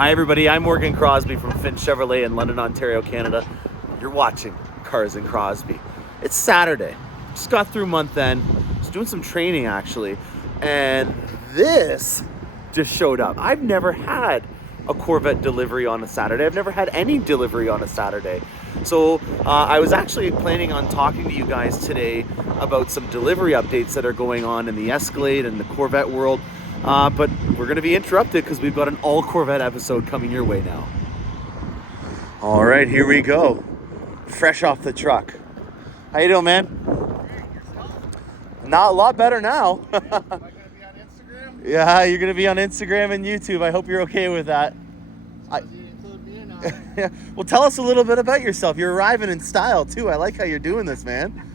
Hi everybody, I'm Morgan Crosbie from Finch Chevrolet in London, Ontario, Canada. You're watching Cars and Crosby. It's Saturday. Just got through month end. Just doing some training actually. And this just showed up. I've never had a Corvette delivery on a Saturday. I've never had any delivery on a Saturday. So I was actually planning on talking to you guys today about some delivery updates that are going on in the Escalade and the Corvette world. But we're going to be interrupted because we've got an all Corvette episode coming your way now. All right, here we go. Fresh off the truck. How you doing, man? Not a lot better now. Am I going to be on Instagram? Yeah, you're going to be on Instagram and YouTube. I hope you're okay with that. You include me in on it. Yeah. Well, tell us a little bit about yourself. You're arriving in style too. I like how you're doing this, man.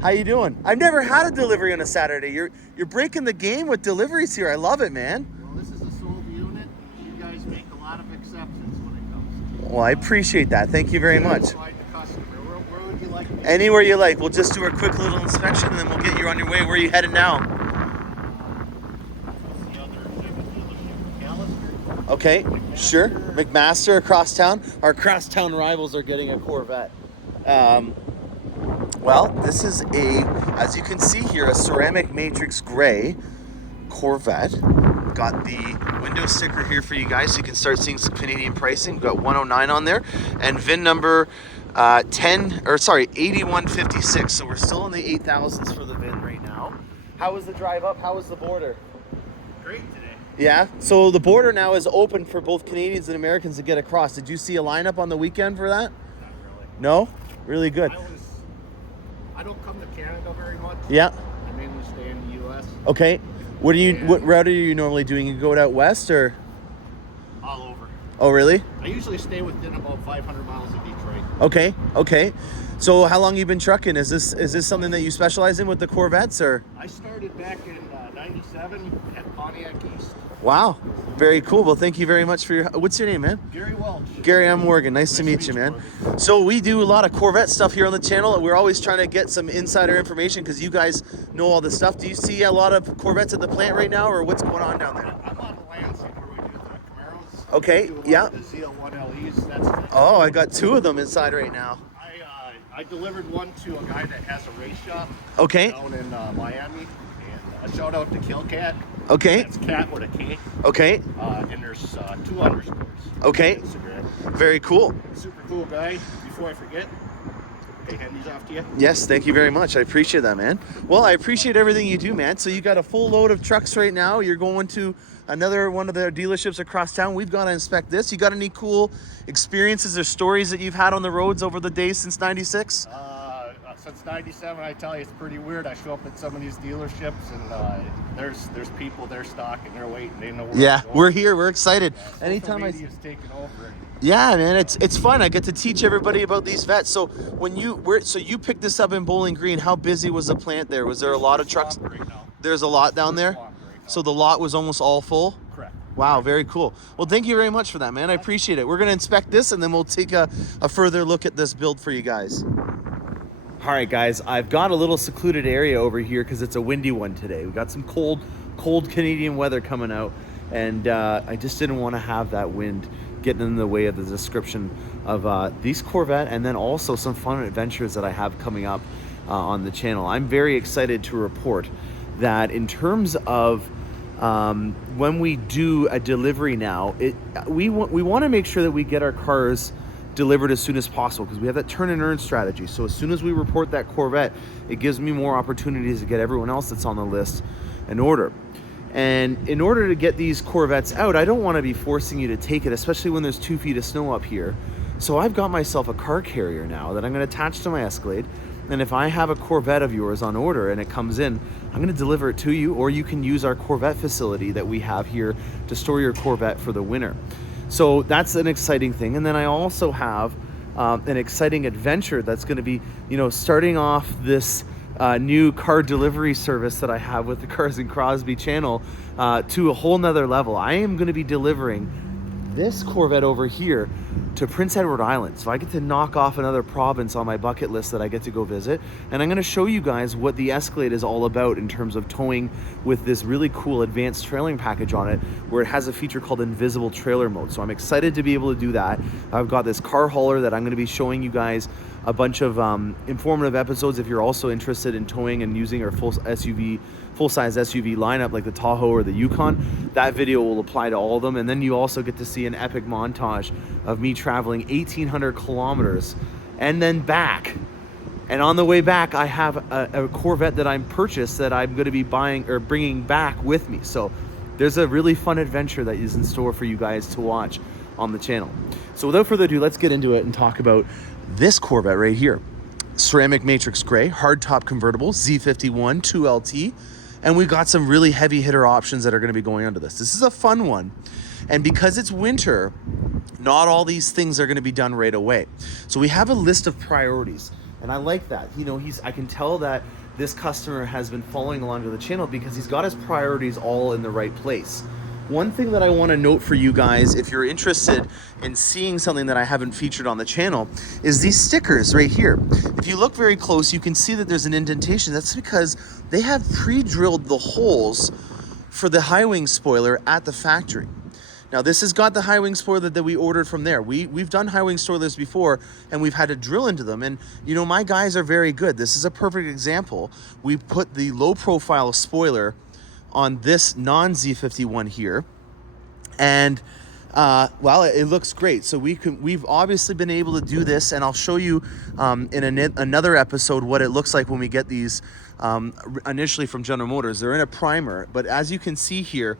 How you doing? I've never had a delivery on a Saturday. You're breaking the game with deliveries here. I love it, man. Well, this is a sold unit. You guys make a lot of exceptions when it comes to Well, I appreciate that. Thank you very much. provide the customer. Where would you like to be? Anywhere you like. We'll just do a quick little inspection and then we'll get you on your way. Where are you headed now? What's the other dealership? McAllister? Okay, sure. McMaster across town. Our crosstown rivals are getting a Corvette. Well, this is as you can see here, a ceramic matrix gray Corvette. Got the window sticker here for you guys so you can start seeing some Canadian pricing. We've got 109 on there and VIN number 8156. So we're still in the 8,000s for the VIN right now. How was the drive up? How was the border? Great today. Yeah, so the border now is open for both Canadians and Americans to get across. Did you see a lineup on the weekend for that? Not really. No? Really good. I don't come to Canada very much. Yeah. I mainly stay in the U.S. Okay. What route are you normally doing? You go out west or? All over. Oh, really? I usually stay within about 500 miles of Detroit. Okay. Okay. So how long you been trucking? Is this something that you specialize in with the Corvettes or? I started back in 97 at Pontiac East. Wow. Very cool. Well, thank you very much for what's your name, man? Gary Welch. Gary, I'm Morgan. Nice to meet you, man. So we do a lot of Corvette stuff here on the channel, and we're always trying to get some insider information because you guys know all this stuff. Do you see a lot of Corvettes at the plant right now, or what's going on down there? I'm on Lansing where we do the Camaros. Okay, We do a lot yeah. of The ZL1LEs. That's Oh, I got two of them inside right now. I delivered one to a guy that has a race shop Okay. down in Miami. And a shout out to Killcat. Okay. That's Cat with a K. Okay. And there's 2 underscores. Okay. On Instagram. Very cool. Super cool guy. Before I forget, okay, hand these off to you. Yes, thank you very much. I appreciate that, man. Well, I appreciate everything you do, man. So you got a full load of trucks right now. You're going to another one of their dealerships across town. We've got to inspect this. You got any cool experiences or stories that you've had on the roads over the days since 96? Since 97, I tell you, it's pretty weird. I show up at some of these dealerships and there's people there stocking, they're waiting, they know where Yeah, I'm going. we're here. We're excited. Social Anytime media's taking over. Yeah, man, it's fun. I get to teach everybody about these vets. So when you picked this up in Bowling Green, how busy was the plant there? Was there a lot of trucks? Right now. There's a lot down there. Right now. So the lot was almost all full? Correct. Wow, very cool. Well, thank you very much for that, man. I appreciate it. We're going to inspect this and then we'll take a further look at this build for you guys. All right, guys, I've got a little secluded area over here because it's a windy one today. We got some cold Canadian weather coming out, and I just didn't want to have that wind getting in the way of the description of these Corvette and then also some fun adventures that I have coming up on the channel. I'm very excited to report that in terms of when we do a delivery now, we want to make sure that we get our cars delivered as soon as possible because we have that turn and earn strategy. So as soon as we report that Corvette, it gives me more opportunities to get everyone else that's on the list an order. And in order to get these Corvettes out, I don't want to be forcing you to take it, especially when there's 2 feet of snow up here. So I've got myself a car carrier now that I'm going to attach to my Escalade. And if I have a Corvette of yours on order and it comes in, I'm going to deliver it to you, or you can use our Corvette facility that we have here to store your Corvette for the winter. So that's an exciting thing. And then I also have an exciting adventure that's going to be, starting off this new car delivery service that I have with the Cars and Crosby channel to a whole nother level. I am going to be delivering this Corvette over here to Prince Edward Island. So I get to knock off another province on my bucket list that I get to go visit. And I'm gonna show you guys what the Escalade is all about in terms of towing with this really cool advanced trailering package on it, where it has a feature called invisible trailer mode. So I'm excited to be able to do that. I've got this car hauler that I'm gonna be showing you guys a bunch of informative episodes if you're also interested in towing and using our full-size SUV lineup like the Tahoe or the Yukon. That video will apply to all of them. And then you also get to see an epic montage of me traveling 1,800 kilometers and then back. And on the way back, I have a Corvette that I'm purchased that I'm going to be buying or bringing back with me. So there's a really fun adventure that is in store for you guys to watch on the channel. So without further ado, let's get into it and talk about this Corvette right here. Ceramic matrix gray, hardtop convertible, Z51 2LT. And we got some really heavy hitter options that are going to be going onto this. This is a fun one. And because it's winter, not all these things are going to be done right away. So we have a list of priorities. And I like that. You know, I can tell that this customer has been following along to the channel because he's got his priorities all in the right place. One thing that I want to note for you guys, if you're interested in seeing something that I haven't featured on the channel, is these stickers right here. If you look very close, you can see that there's an indentation. That's because they have pre-drilled the holes for the high wing spoiler at the factory. Now this has got the high wing spoiler that we ordered from there. We've done high wing spoilers before and we've had to drill into them. And you know, my guys are very good. This is a perfect example. We put the low profile spoiler on this non-Z51 here, and well, it looks great. So we've obviously been able to do this, and I'll show you in another episode what it looks like when we get these initially from General Motors. They're in a primer, but as you can see here,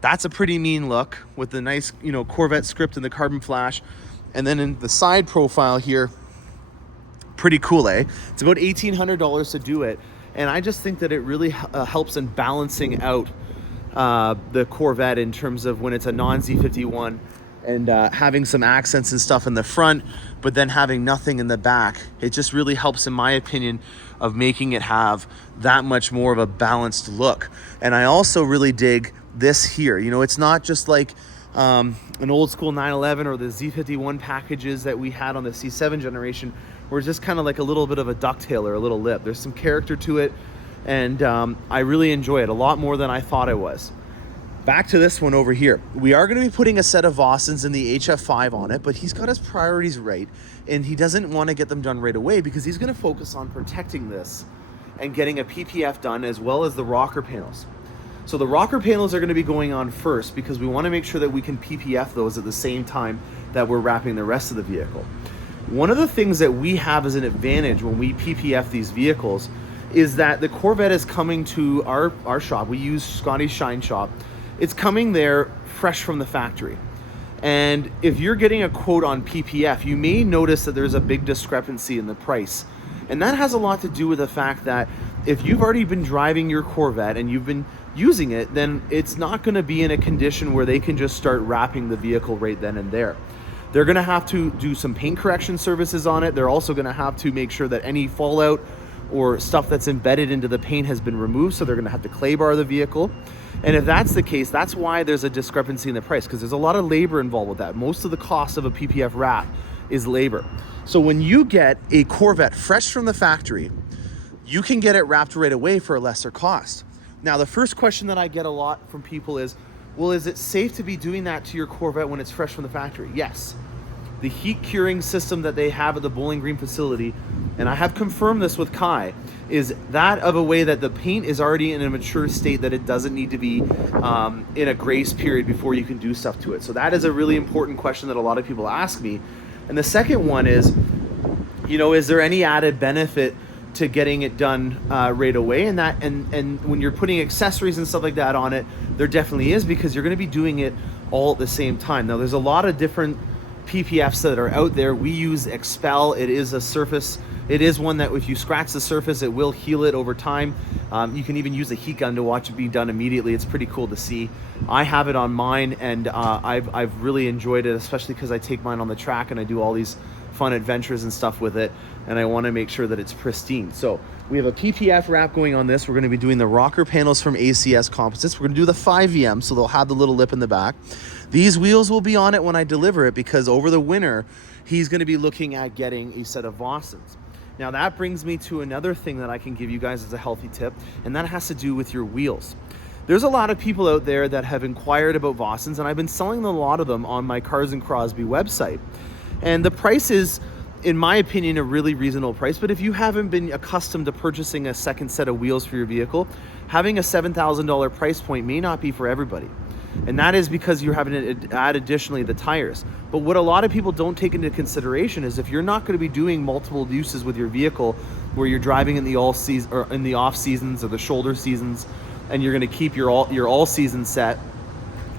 that's a pretty mean look with the nice, you know, Corvette script and the carbon flash. And then in the side profile here, pretty cool, eh? It's about $1,800 to do it. And I just think that it really helps in balancing out the Corvette in terms of when it's a non-Z51 and having some accents and stuff in the front, but then having nothing in the back. It just really helps, in my opinion, of making it have that much more of a balanced look. And I also really dig this here. You know, it's not just like an old school 911 or the Z51 packages that we had on the C7 generation, where it's just kind of like a little bit of a ducktail or a little lip. There's some character to it, and I really enjoy it a lot more than I thought I was. Back to this one over here. We are going to be putting a set of Vauxhall's in the HF5 on it, but he's got his priorities right, and he doesn't want to get them done right away because he's going to focus on protecting this and getting a PPF done, as well as the rocker panels. So the rocker panels are going to be going on first because we want to make sure that we can PPF those at the same time that we're wrapping the rest of the vehicle. One of the things that we have as an advantage when we PPF these vehicles is that the Corvette is coming to our shop. We use Scotty's Shine Shop. It's coming there fresh from the factory. And if you're getting a quote on PPF, you may notice that there's a big discrepancy in the price. And that has a lot to do with the fact that if you've already been driving your Corvette and you've been using it, then it's not going to be in a condition where they can just start wrapping the vehicle right then and there. They're going to have to do some paint correction services on it. They're also going to have to make sure that any fallout or stuff that's embedded into the paint has been removed. So they're going to have to clay bar the vehicle. And if that's the case, that's why there's a discrepancy in the price, because there's a lot of labor involved with that. Most of the cost of a PPF wrap is labor. So when you get a Corvette fresh from the factory, you can get it wrapped right away for a lesser cost. Now, the first question that I get a lot from people is, well, is it safe to be doing that to your Corvette when it's fresh from the factory? Yes. The heat curing system that they have at the Bowling Green facility, and I have confirmed this with Kai, is that of a way that the paint is already in a mature state that it doesn't need to be in a grace period before you can do stuff to it. So that is a really important question that a lot of people ask me. And the second one is, you know, is there any added benefit to getting it done right away? And when you're putting accessories and stuff like that on it, there definitely is, because you're going to be doing it all at the same time. Now, there's a lot of different PPFs that are out there. We use Expel. It is a surface. It is one that if you scratch the surface, it will heal it over time. You can even use a heat gun to watch it be done immediately. It's pretty cool to see. I have it on mine, and I've really enjoyed it, especially because I take mine on the track and I do all these fun adventures and stuff with it, and I want to make sure that it's pristine. So we have a PPF wrap going on this. We're going to be doing the rocker panels from ACS Composites. We're going to do the 5VM, so they'll have the little lip in the back. These wheels will be on it when I deliver it, because over the winter he's going to be looking at getting a set of Vossens. Now that brings me to another thing that I can give you guys as a healthy tip, and that has to do with your wheels. There's a lot of people out there that have inquired about Vossens, and I've been selling a lot of them on my Cars and Crosbie website. And the price is, in my opinion, a really reasonable price. But if you haven't been accustomed to purchasing a second set of wheels for your vehicle, having a $7,000 price point may not be for everybody. And that is because you're having to add additionally the tires. But what a lot of people don't take into consideration is if you're not going to be doing multiple uses with your vehicle, where you're driving in the all season or in the off seasons or the shoulder seasons, and you're going to keep your all season set,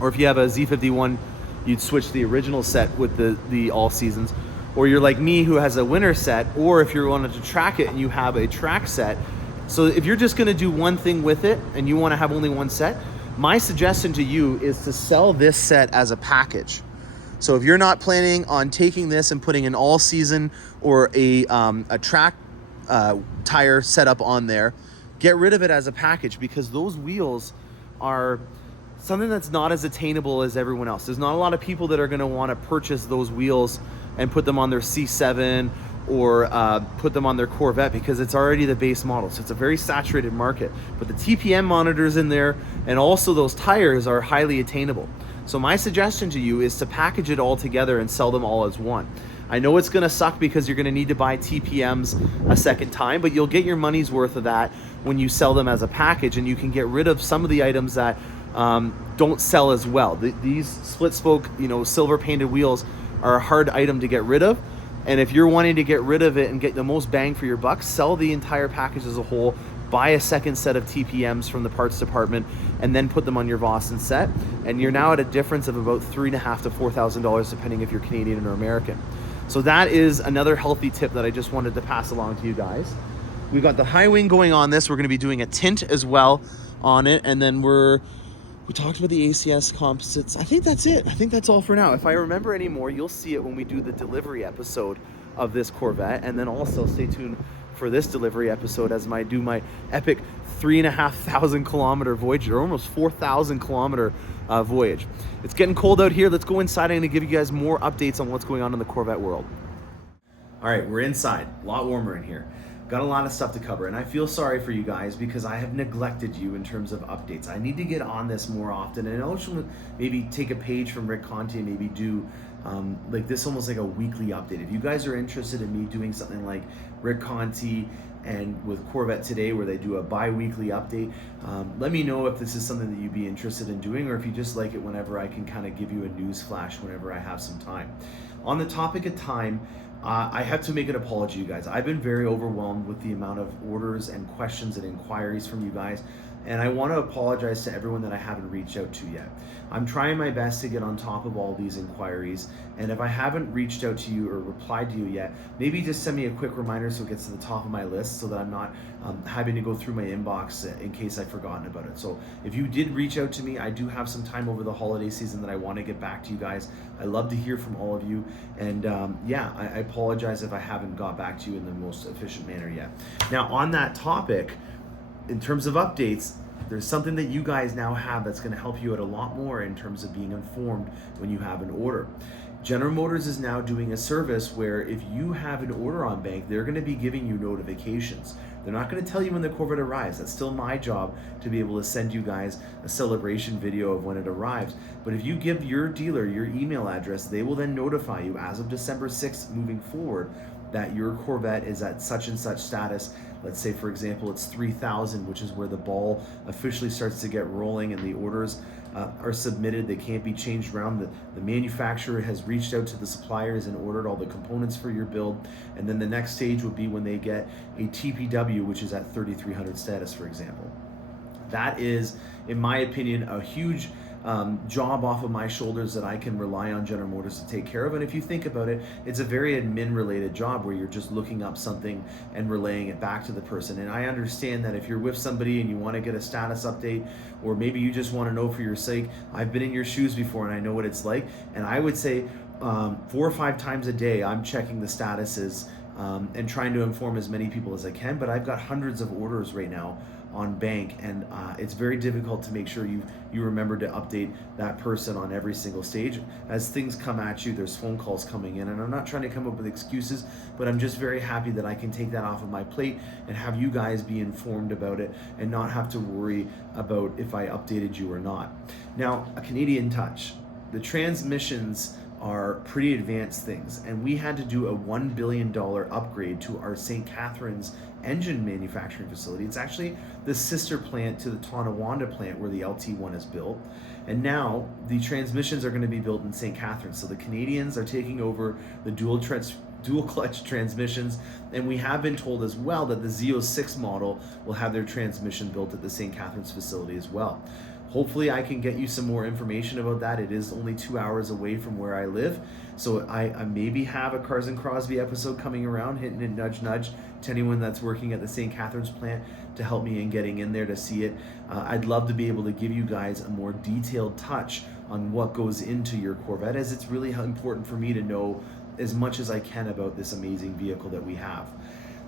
or if you have a Z51, you'd switch the original set with the all seasons, or you're like me who has a winter set, or if you're wanting to track it and you have a track set. So if you're just going to do one thing with it and you want to have only one set, my suggestion to you is to sell this set as a package. So if you're not planning on taking this and putting an all season or a track tire setup on there, get rid of it as a package, because those wheels are something that's not as attainable as everyone else. There's not a lot of people that are going to want to purchase those wheels and put them on their C7 or put them on their Corvette, because it's already the base model. So it's a very saturated market. But the TPM monitors in there and also those tires are highly attainable. So my suggestion to you is to package it all together and sell them all as one. I know it's gonna suck because you're gonna need to buy TPMs a second time, but you'll get your money's worth of that when you sell them as a package, and you can get rid of some of the items that don't sell as well. These split spoke, silver painted wheels are a hard item to get rid of. And if you're wanting to get rid of it and get the most bang for your buck, sell the entire package as a whole, buy a second set of TPMs from the parts department, and then put them on your Vossen set. And you're now at a difference of about $3,500 to $4,000, depending if you're Canadian or American. So that is another healthy tip that I just wanted to pass along to you guys. We've got the high wing going on this. We're going to be doing a tint as well on it. And then we talked about the ACS composites. I think that's it. I think that's all for now. If I remember any more, you'll see it when we do the delivery episode of this Corvette. And then also stay tuned for this delivery episode as I do my epic 3,500 kilometer voyage, or almost 4,000 kilometer voyage. It's getting cold out here. Let's go inside. I'm going to give you guys more updates on what's going on in the Corvette world. All right, we're inside. A lot warmer in here. Got a lot of stuff to cover, and I feel sorry for you guys because I have neglected you in terms of updates. I need to get on this more often, and also maybe take a page from Rick Conti and maybe do like this, almost like a weekly update. If you guys are interested in me doing something like Rick Conti and with Corvette Today, where they do a bi-weekly update, let me know if this is something that you'd be interested in doing, or if you just like it whenever I can kind of give you a news flash whenever I have some time. On the topic of time, I have to make an apology, you guys. I've been very overwhelmed with the amount of orders and questions and inquiries from you guys, and I want to apologize to everyone that I haven't reached out to yet. I'm trying my best to get on top of all these inquiries, and if I haven't reached out to you or replied to you yet, maybe just send me a quick reminder so it gets to the top of my list, so that I'm not having to go through my inbox in case I've forgotten about it. So if you did reach out to me, I do have some time over the holiday season that I want to get back to you guys. I love to hear from all of you, and yeah, I apologize if I haven't got back to you in the most efficient manner yet. Now, on that topic, in terms of updates, there's something that you guys now have that's going to help you out a lot more in terms of being informed when you have an order. General Motors is now doing a service where if you have an order on bank, they're going to be giving you notifications. They're not going to tell you when the Corvette arrives. That's still my job to be able to send you guys a celebration video of when it arrives. But if you give your dealer your email address, they will then notify you as of December 6th moving forward that your Corvette is at such and such status. Let's say, for example, it's 3,000, which is where the ball officially starts to get rolling and the orders are submitted. They can't be changed around. The manufacturer has reached out to the suppliers and ordered all the components for your build. And then the next stage would be when they get a TPW, which is at 3,300 status, for example. That is, in my opinion, a huge job off of my shoulders that I can rely on General Motors to take care of. And if you think about it, it's a very admin related job where you're just looking up something and relaying it back to the person. And I understand that if you're with somebody and you want to get a status update, or maybe you just want to know for your sake, I've been in your shoes before and I know what it's like. And I would say 4 or 5 times a day, I'm checking the statuses and trying to inform as many people as I can. But I've got hundreds of orders right now on bank, and it's very difficult to make sure you remember to update that person on every single stage. As things come at you, there's phone calls coming in, and I'm not trying to come up with excuses, but I'm just very happy that I can take that off of my plate and have you guys be informed about it and not have to worry about if I updated you or not. Now, a Canadian touch. The transmissions are pretty advanced things, and we had to do a $1 billion upgrade to our St. Catharines engine manufacturing facility. It's actually the sister plant to the Tonawanda plant where the LT1 is built, and now the transmissions are going to be built in St. Catharines. So the Canadians are taking over the dual clutch transmissions, and we have been told as well that the Z06 model will have their transmission built at the St. Catharines facility as well. Hopefully I can get you some more information about that. It is only 2 hours away from where I live. So I maybe have a Cars and Crosby episode coming around, hitting a nudge nudge to anyone that's working at the St. Catharines plant to help me in getting in there to see it. I'd love to be able to give you guys a more detailed touch on what goes into your Corvette, as it's really important for me to know as much as I can about this amazing vehicle that we have.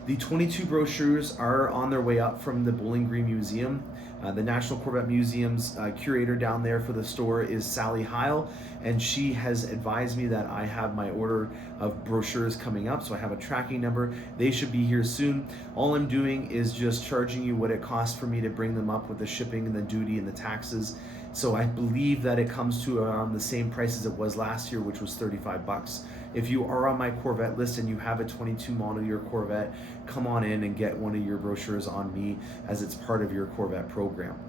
The 22 brochures are on their way up from the Bowling Green Museum. The National Corvette Museum's curator down there for the store is Sally Heil, and she has advised me that I have my order of brochures coming up, so I have a tracking number. They should be here soon. All I'm doing is just charging you what it costs for me to bring them up with the shipping and the duty and the taxes. So I believe that it comes to around the same price as it was last year, which was $35. If you are on my Corvette list and you have a 22 model year Corvette, come on in and get one of your brochures on me, as it's part of your Corvette program.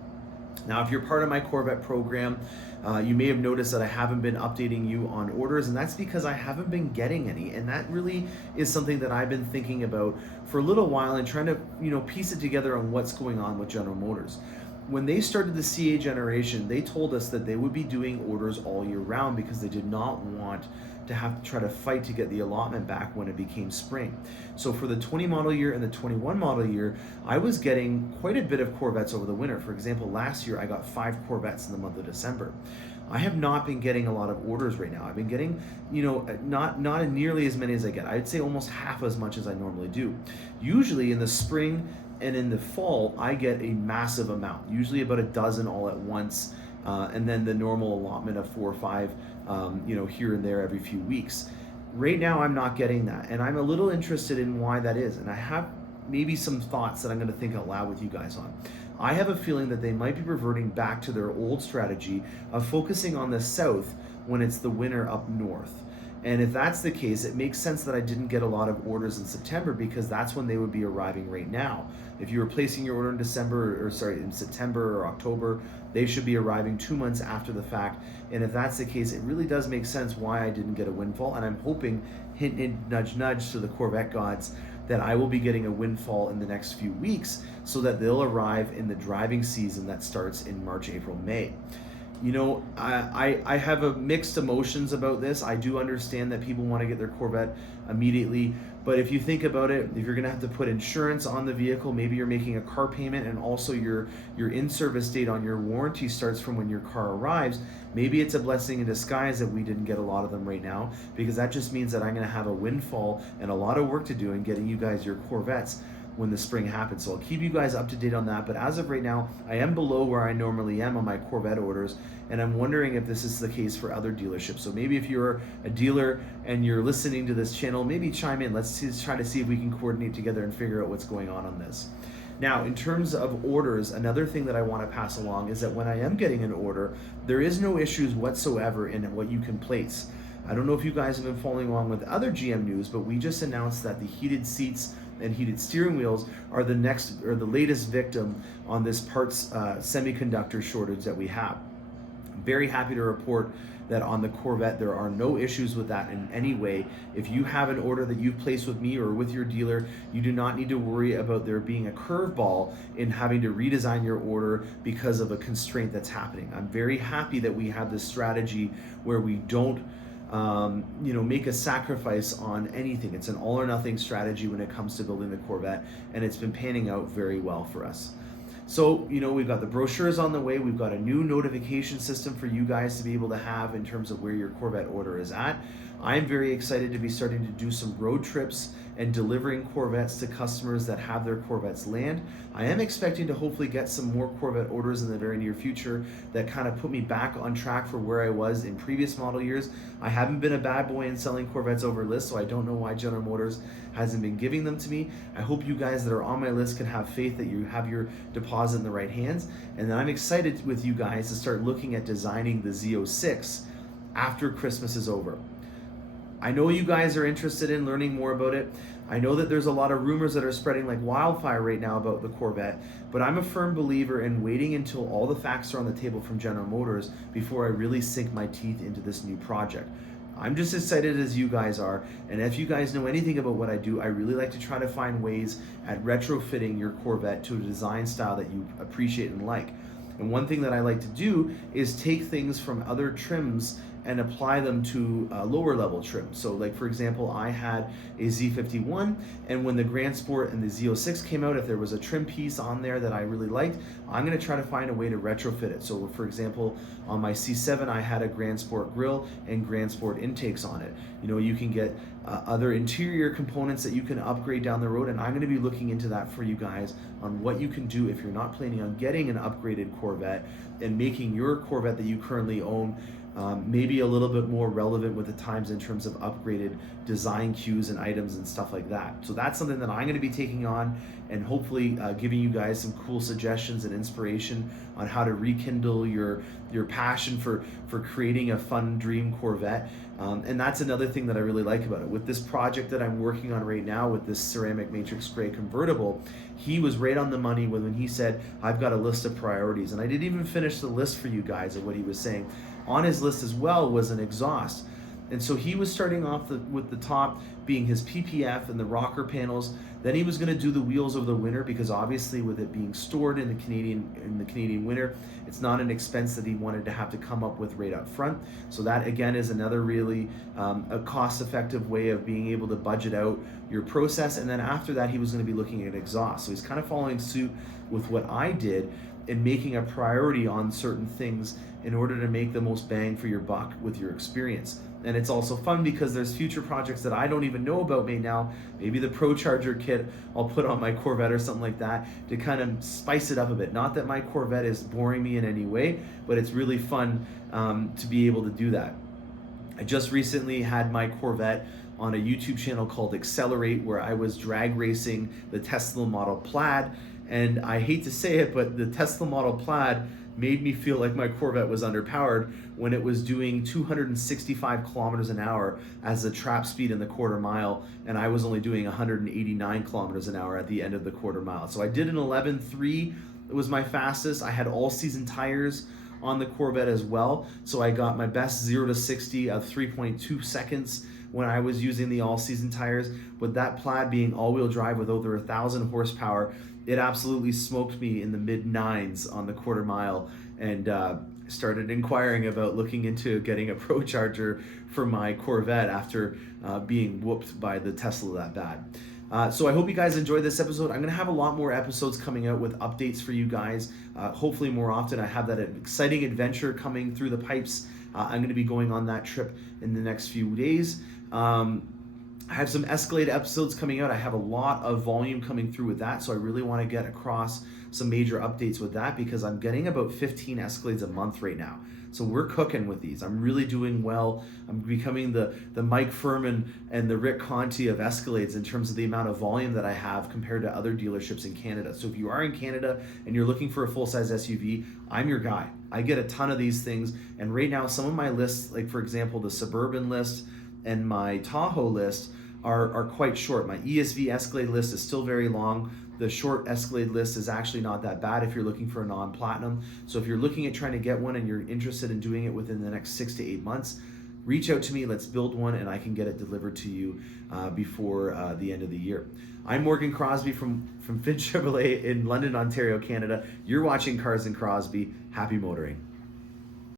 Now, if you're part of my Corvette program, you may have noticed that I haven't been updating you on orders, and that's because I haven't been getting any. And that really is something that I've been thinking about for a little while and trying to, piece it together on what's going on with General Motors. When they started the CA generation, they told us that they would be doing orders all year round because they did not want to have to try to fight to get the allotment back when it became spring. So for the 20 model year and the 21 model year, I was getting quite a bit of Corvettes over the winter. For example, last year I got 5 Corvettes in the month of December. I have not been getting a lot of orders right now. I've been getting, not nearly as many as I get. I'd say almost half as much as I normally do. Usually in the spring and in the fall, I get a massive amount, usually about a dozen all at once, and then the normal allotment of 4 or 5, here and there every few weeks. Right now, I'm not getting that, and I'm a little interested in why that is, and I have maybe some thoughts that I'm going to think out loud with you guys on. I have a feeling that they might be reverting back to their old strategy of focusing on the south when it's the winter up north. And if that's the case, it makes sense that I didn't get a lot of orders in September, because that's when they would be arriving right now. If you were placing your order in in September or October, they should be arriving 2 months after the fact. And if that's the case, it really does make sense why I didn't get a windfall. And I'm hoping, hint, hint, nudge, nudge to the Corvette gods, that I will be getting a windfall in the next few weeks so that they'll arrive in the driving season that starts in March, April, May. I have a mixed emotions about this. I do understand that people want to get their Corvette immediately, but if you think about it, if you're going to have to put insurance on the vehicle, maybe you're making a car payment, and also your in-service date on your warranty starts from when your car arrives, maybe it's a blessing in disguise that we didn't get a lot of them right now, because that just means that I'm going to have a windfall and a lot of work to do in getting you guys your Corvettes when the spring happens. So I'll keep you guys up to date on that, but as of right now, I am below where I normally am on my Corvette orders, and I'm wondering if this is the case for other dealerships. So maybe if you're a dealer and you're listening to this channel, maybe chime in. Let's try to see if we can coordinate together and figure out what's going on this. Now, in terms of orders, another thing that I want to pass along is that when I am getting an order, there is no issues whatsoever in what you can place. I don't know if you guys have been following along with other GM news, but we just announced that the heated seats and heated steering wheels are the latest victim on this parts semiconductor shortage that we have. I'm very happy to report that on the Corvette there are no issues with that in any way. If you have an order that you've placed with me or with your dealer, you do not need to worry about there being a curveball in having to redesign your order because of a constraint that's happening. I'm very happy that we have this strategy where we don't make a sacrifice on anything. It's an all or nothing strategy when it comes to building the Corvette, and it's been panning out very well for us. So, you know, we've got the brochures on the way. We've got a new notification system for you guys to be able to have in terms of where your Corvette order is at. I'm very excited to be starting to do some road trips and delivering Corvettes to customers that have their Corvettes land. I am expecting to hopefully get some more Corvette orders in the very near future that kind of put me back on track for where I was in previous model years. I haven't been a bad boy in selling Corvettes over list, so I don't know why General Motors hasn't been giving them to me. I hope you guys that are on my list can have faith that you have your deposit in the right hands. And then I'm excited with you guys to start looking at designing the Z06 after Christmas is over. I know you guys are interested in learning more about it. I know that there's a lot of rumors that are spreading like wildfire right now about the Corvette, but I'm a firm believer in waiting until all the facts are on the table from General Motors before I really sink my teeth into this new project. I'm just as excited as you guys are, and if you guys know anything about what I do, I really like to try to find ways at retrofitting your Corvette to a design style that you appreciate and like. And one thing that I like to do is take things from other trims and apply them to lower level trim. So like for example, I had a Z51, and when the Grand Sport and the Z06 came out, if there was a trim piece on there that I really liked, I'm gonna try to find a way to retrofit it. So for example, on my C7, I had a Grand Sport grille and Grand Sport intakes on it. You know, you can get other interior components that you can upgrade down the road, and I'm gonna be looking into that for you guys on what you can do if you're not planning on getting an upgraded Corvette and making your Corvette that you currently own maybe a little bit more relevant with the times in terms of upgraded design cues and items and stuff like that. So that's something that I'm going to be taking on, and hopefully giving you guys some cool suggestions and inspiration on how to rekindle your passion for creating a fun dream Corvette. And that's another thing that I really like about it. With this project that I'm working on right now with this ceramic matrix gray convertible, he was right on the money when he said, I've got a list of priorities. And I didn't even finish the list for you guys of what he was saying. On his list as well was an exhaust. And so he was starting off with the top being his PPF and the rocker panels. Then he was going to do the wheels over the winter, because obviously with it being stored in the Canadian winter, it's not an expense that he wanted to have to come up with right up front. So that again is another really a cost-effective way of being able to budget out your process. And then after that, he was going to be looking at exhaust. So he's kind of following suit with what I did and making a priority on certain things in order to make the most bang for your buck with your experience. And it's also fun because there's future projects that I don't even know about right now. Maybe the Pro Charger kit I'll put on my Corvette or something like that to kind of spice it up a bit. Not that my Corvette is boring me in any way, but it's really fun to be able to do that. I just recently had my Corvette on a YouTube channel called Accelerate, where I was drag racing the Tesla Model Plaid. And I hate to say it, but the Tesla Model Plaid made me feel like my Corvette was underpowered when it was doing 265 kilometers an hour as the trap speed in the quarter mile, and I was only doing 189 kilometers an hour at the end of the quarter mile. So I did an 11.3, it was my fastest. I had all season tires on the Corvette as well, so I got my best 0 to 60 of 3.2 seconds when I was using the all-season tires. With that Plaid being all-wheel drive with over 1,000 horsepower, it absolutely smoked me in the mid-9s on the quarter mile, and started inquiring about looking into getting a Pro Charger for my Corvette after being whooped by the Tesla that bad. So I hope you guys enjoyed this episode. I'm going to have a lot more episodes coming out with updates for you guys, hopefully more often. I have that exciting adventure coming through the pipes. I'm going to be going on that trip in the next few days. I have some Escalade episodes coming out. I have a lot of volume coming through with that, so I really want to get across some major updates with that, because I'm getting about 15 Escalades a month right now. So we're cooking with these. I'm really doing well. I'm becoming the Mike Furman and the Rick Conti of Escalades in terms of the amount of volume that I have compared to other dealerships in Canada. So if you are in Canada and you're looking for a full-size SUV, I'm your guy. I get a ton of these things, and right now some of my lists, like for example the Suburban list and my Tahoe list, are quite short. My ESV Escalade list is still very long. The short Escalade list is actually not that bad if you're looking for a non-platinum. So if you're looking at trying to get one and you're interested in doing it within the next 6 to 8 months, reach out to me. Let's build one, and I can get it delivered to you before the end of the year. I'm Morgan Crosbie from Finch Chevrolet in London, Ontario, Canada. You're watching Cars and Crosby. Happy motoring.